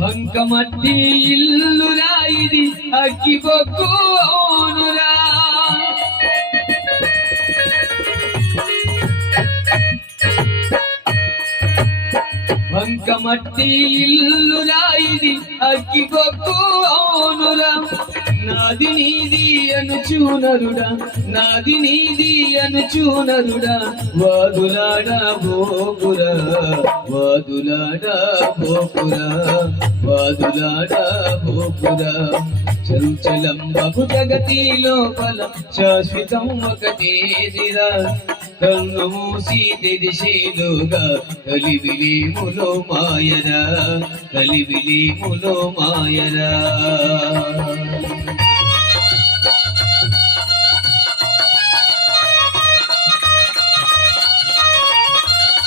బంకమట్టి ఇల్లురా ఇది అగ్గి బొగ్గు అవునురా. బంకమట్టి ఇల్లురా ఇది అగ్గి బొగ్గు అవునురా. నాది నీది అనుచూనరుడా, నాది నీది అనుచూనరుడా. వాదులాడా బోకురా, వాదులాడా బోకురా, వాదులాడా బోకురా. చంచలం బహు జగతి లోపల శాశ్వతం ఒకటేదిరా. కన్ను మూసి తెరిసేలుగా కలివిలీములో మాయరా, కలివిలీములో మాయరా.